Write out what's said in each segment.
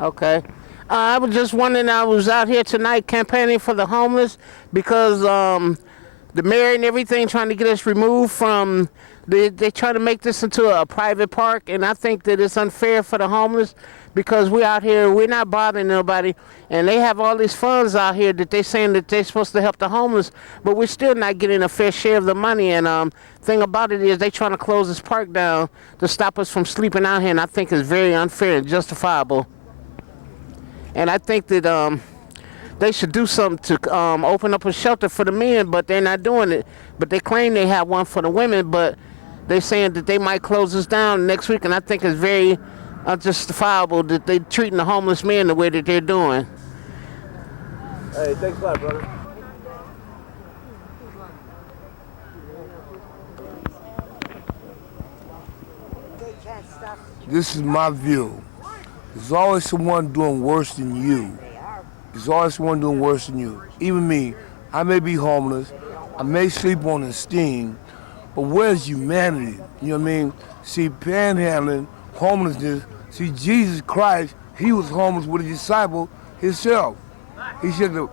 Okay. I was just wondering, I was out here tonight campaigning for the homeless because the mayor and everything trying to get us removed from, they try to make this into a private park, and I think that it's unfair for the homeless because we're out here, we're not bothering nobody, and they have all these funds out here that they're saying that they're supposed to help the homeless, but we're still not getting a fair share of the money. And thing about it is they trying to close this park down to stop us from sleeping out here, and I think it's very unfair and justifiable. And I think that they should do something to open up a shelter for the men, but they're not doing it. But they claim they have one for the women, but they're saying that they might close this down next week, and I think it's very unjustifiable that they're treating the homeless men the way that they're doing. Hey, thanks a lot, brother. This is my view. There's always someone doing worse than you. There's always someone doing worse than you. Even me, I may be homeless, I may sleep on the steam, but where's humanity? You know what I mean? See, panhandling, homelessness, see, Jesus Christ, he was homeless with a disciple himself. He said the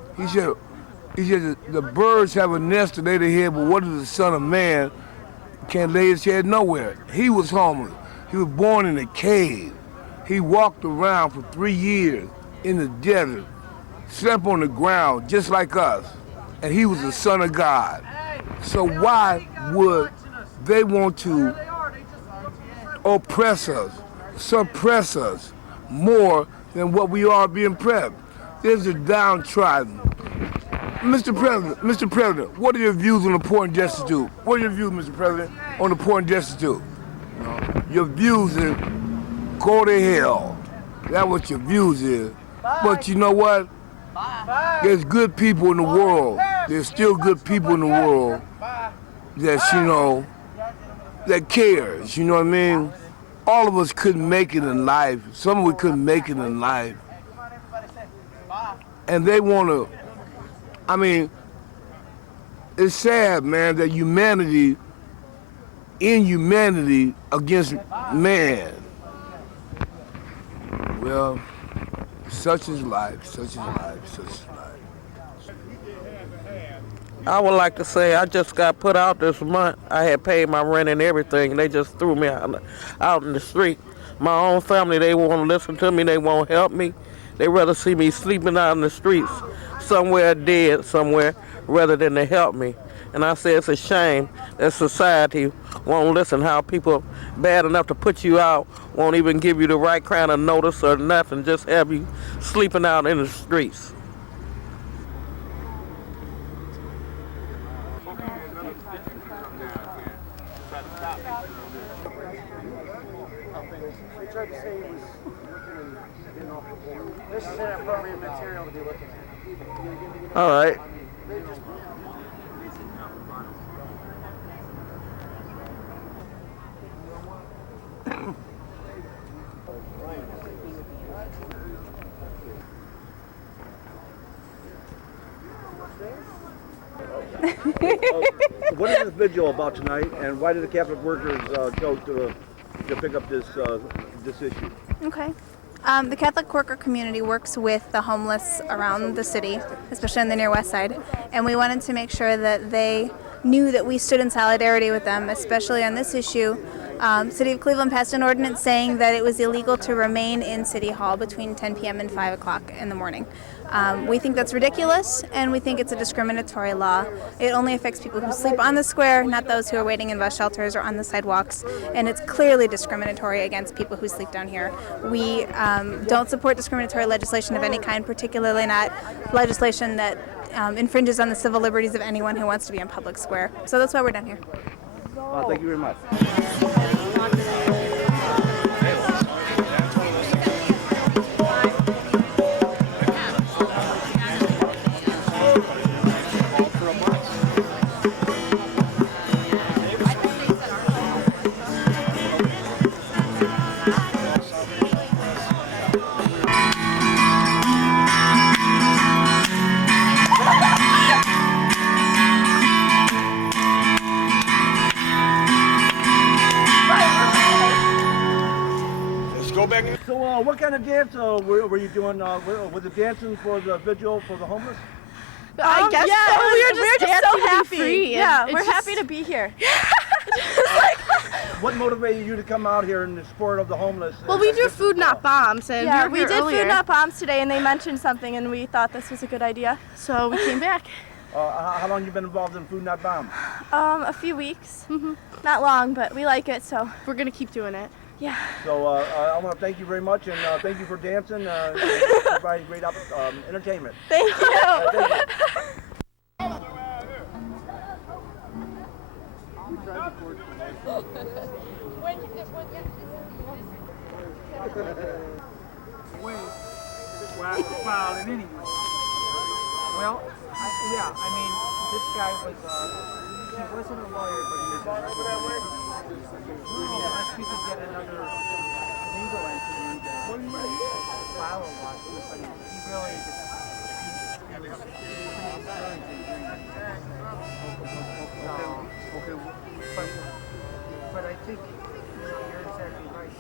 birds have a nest to lay their head, but what is the Son of Man can't lay his head nowhere? He was homeless. He was born in a cave. He walked around for 3 years in the desert, slept on the ground just like us, and he was the Son of God. So why would they want to oppress us, suppress us more than what we are being oppressed? There's the downtrodden. Mr. President, what are your views on the poor and destitute? What are your views, Mr. President, on the poor and destitute? Your views is go to hell. That's what your views is. But you know what? There's good people in the world. There's still good people in the world that, you know, that cares, you know what I mean? All of us couldn't make it in life. Some of us couldn't make it in life. And they want to, I mean, it's sad, man, that inhumanity against man. Well, such is life, such is life, such is life. I would like to say I just got put out this month. I had paid my rent and everything. They just threw me out in the street. My own family, they won't listen to me. They won't help me. They rather see me sleeping out in the streets, somewhere dead somewhere, rather than to help me. And I say it's a shame that society won't listen, how people bad enough to put you out won't even give you the right kind of notice or nothing, just have you sleeping out in the streets. This is inappropriate material to be looking at. All right. What is this vigil about tonight, and why did the Catholic workers go to pick up this issue? Okay. The Catholic worker community works with the homeless around the city, especially on the near west side, and we wanted to make sure that they knew that we stood in solidarity with them, especially on this issue. City of Cleveland passed an ordinance saying that it was illegal to remain in City Hall between 10 p.m. and 5 o'clock in the morning. We think that's ridiculous, and we think it's a discriminatory law. It only affects people who sleep on the square, not those who are waiting in bus shelters or on the sidewalks, and it's clearly discriminatory against people who sleep down here. We don't support discriminatory legislation of any kind, particularly not legislation that infringes on the civil liberties of anyone who wants to be in public square. So that's why we're down here. Thank you very much. So what kind of dance were you doing? Was it dancing for the vigil for the homeless? I guess yeah, so. we were just so happy. Free, Yeah, and we're it's happy to be here. What motivated you to come out here in the support of the homeless? Well, we do food, not bombs, and Yeah, we were we here did earlier, Food Not Bombs today, and they mentioned something, and we thought this was a good idea. so we came back. How long you been involved in Food Not Bomb? A few weeks. Not long, but we like it, so We're gonna keep doing it. yeah. So I want to thank you very much, and thank you for dancing, and providing great entertainment. Thank you. Thank you. Why I filed it anyway. Well, I mean, this guy was, he wasn't a lawyer, but he was a unless we could get another legal entity that file a lawsuit, but he really just, he was pretty discouraged in doing that. But I think, you're exactly right.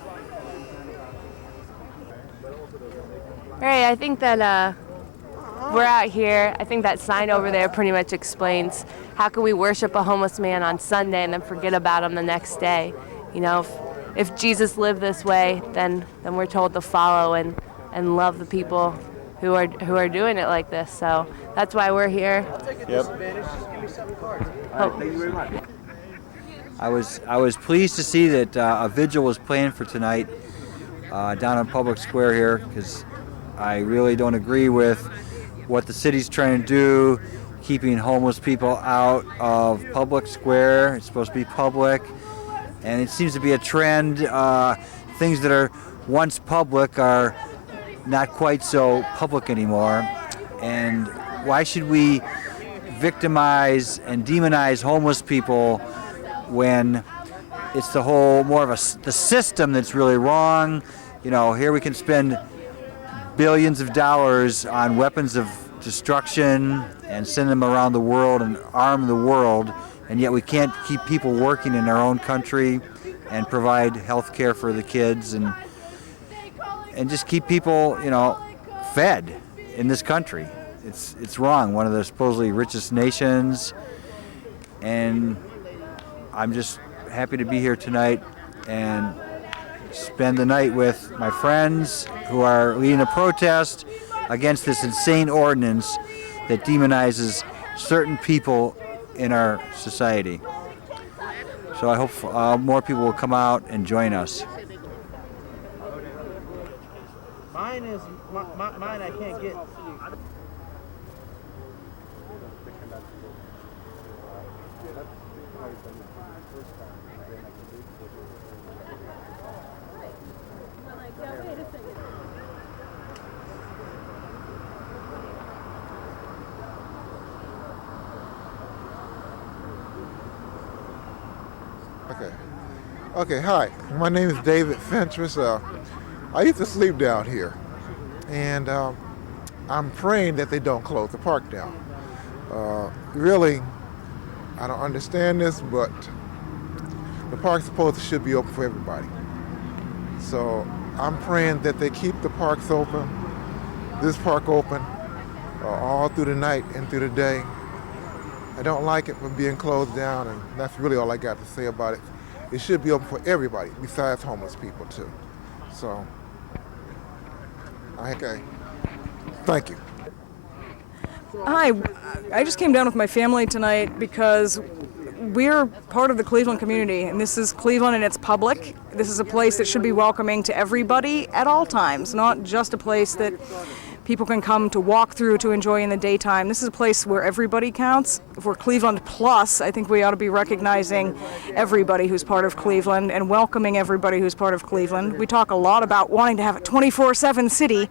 Right, I think that we're out here. I think that sign over there pretty much explains how can we worship a homeless man on Sunday and then forget about him the next day. You know, if Jesus lived this way, then we're told to follow and love the people who are doing it like this. So that's why we're here. Yep. All right, thank you very much. I was pleased to see that a vigil was planned for tonight down on Public Square here, because I really don't agree with what the city's trying to do, keeping homeless people out of Public Square. It's supposed to be public, and it seems to be a trend. Things that are once public are not quite so public anymore. And why should we victimize and demonize homeless people when it's the whole more of the system that's really wrong? You know, here we can spend billions of dollars on weapons of destruction and send them around the world and arm the world, and yet we can't keep people working in our own country and provide health care for the kids and just keep people, you know, fed in this country. It's wrong. One of the supposedly richest nations, and I'm just happy to be here tonight and spend the night with my friends who are leading a protest against this insane ordinance that demonizes certain people in our society. So I hope more people will come out and join us. Mine I can't get. Okay, hi. My name is David Fentress. I used to sleep down here, and I'm praying that they don't close the park down. Really, I don't understand this, but the park should be open for everybody. So I'm praying that they keep the parks open, this park open, all through the night and through the day. I don't like it for being closed down, and that's really all I got to say about it. It should be open for everybody, besides homeless people too. So, okay, thank you. Hi, I just came down with my family tonight because we're part of the Cleveland community, and this is Cleveland and it's public. This is a place that should be welcoming to everybody at all times, not just a place that people can come to walk through to enjoy in the daytime. This is a place where everybody counts. If we're Cleveland Plus, I think we ought to be recognizing everybody who's part of Cleveland and welcoming everybody who's part of Cleveland. We talk a lot about wanting to have a 24/7 city.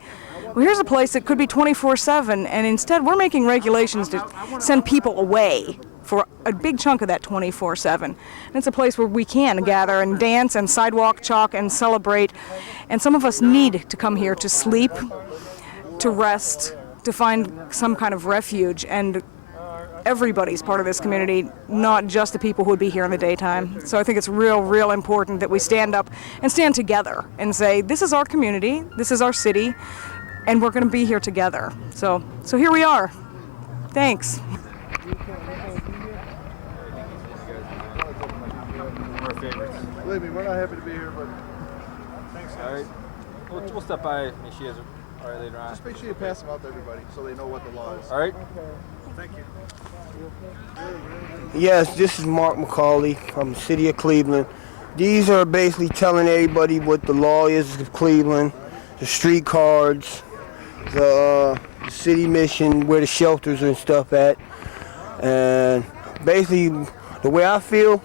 Well, here's a place that could be 24/7, and instead we're making regulations to send people away for a big chunk of that 24/7. And it's a place where we can gather and dance and sidewalk chalk and celebrate. And some of us need to come here to sleep, to rest, to find some kind of refuge. And everybody's part of this community, not just the people who would be here in the daytime. So I think it's real important that we stand up and stand together and say, this is our community, this is our city, and we're going to be here together. So here we are. Thanks. Believe me, we're not happy to be here, but Thanks, all right. We'll stop by, make sure you guys are all right later on. just make sure you pass them out to everybody so they know what the law is. All right? Thank you. Yes, this is Mark McCauley from the city of Cleveland. These are basically telling everybody what the law is of Cleveland, the street cards, the city mission, where the shelters and stuff at. And basically, the way I feel,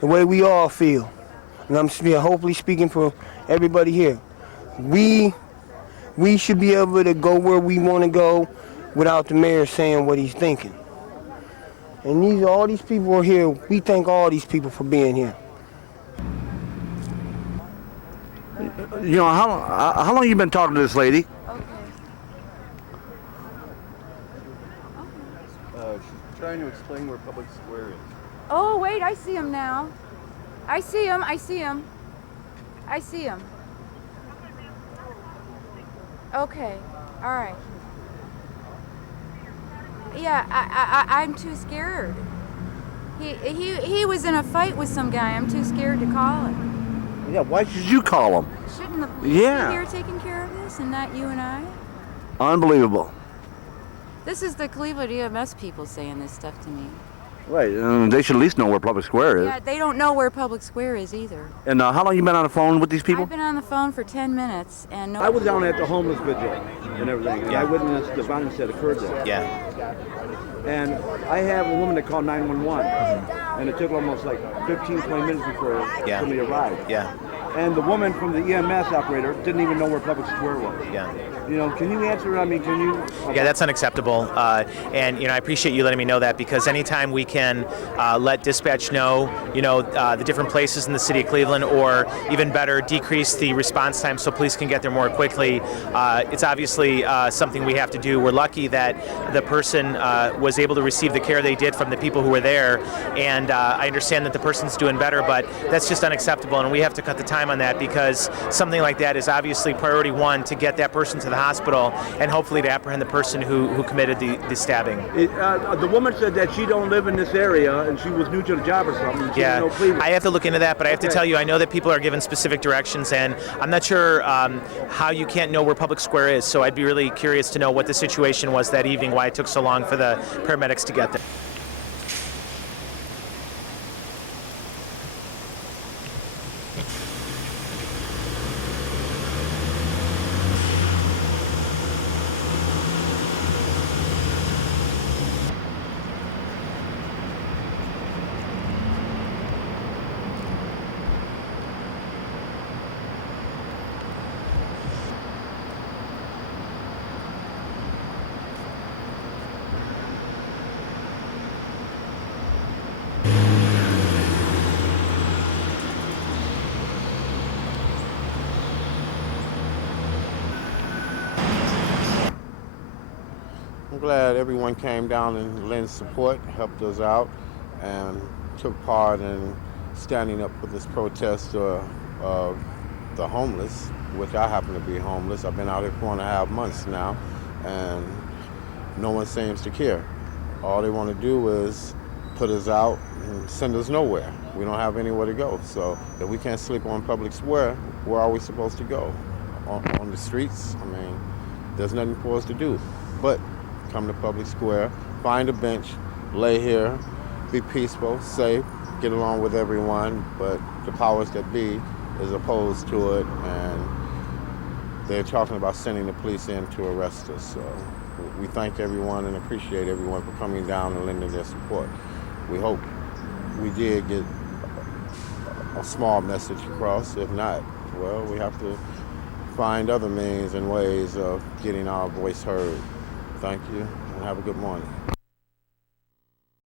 the way we all feel, and I'm hopefully speaking for everybody here, we should be able to go where we want to go without the mayor saying what he's thinking. And all these people are here. We thank all these people for being here. You know, how long you been talking to this lady? She's trying to explain where Public Square is. Oh, wait, I see him now. I see him. Okay, all right. Yeah, I'm too scared. He was in a fight with some guy. I'm too scared to call him. Yeah, why should you call him? Shouldn't the police be here taking care of this and not you and I? Unbelievable. This is the Cleveland EMS people saying this stuff to me. Right, they should at least know where Public Square is. Yeah, they don't know where Public Square is either. And how long you been on the phone with these people? I've been on the phone for 10 minutes and no. I was down at the homeless vigil and everything, and I witnessed the violence that occurred there. Yeah. And I have a woman that called 911, and it took almost like 15, 20 minutes before somebody arrived. Yeah. And the woman from the EMS operator didn't even know where Public Square was. Yeah. You know, can you answer? I mean, can you? Yeah, that's unacceptable. And, I appreciate you letting me know that, because anytime we can let dispatch know, the different places in the city of Cleveland, or even better, decrease the response time so police can get there more quickly, it's obviously something we have to do. We're lucky that the person was able to receive the care they did from the people who were there. And I understand that the person's doing better, but that's just unacceptable. And we have to cut the time on that, because something like that is obviously priority one, to get that person to the hospital and hopefully to apprehend the person who committed the stabbing. The woman said that she don't live in this area and she was new to the job or something. She Yeah, didn't know Cleveland. I have to look into that, but I have to tell you, I know that people are given specific directions, and I'm not sure how you can't know where Public Square is, so I'd be really curious to know what the situation was that evening, why it took so long for the paramedics to get there. I'm glad everyone came down and lent support, helped us out, and took part in standing up for this protest of the homeless, which I happen to be homeless. I've been out here 4.5 months now, and no one seems to care. All they want to do is put us out and send us nowhere. We don't have anywhere to go. So if we can't sleep on Public Square, where are we supposed to go? On the streets? I mean, there's nothing for us to do but come to Public Square, find a bench, lay here, be peaceful, safe, get along with everyone, but the powers that be is opposed to it, and they're talking about sending the police in to arrest us. So we thank everyone and appreciate everyone for coming down and lending their support. We hope we did get a small message across. If not, well, we have to find other means and ways of getting our voice heard. Thank you, and have a good morning.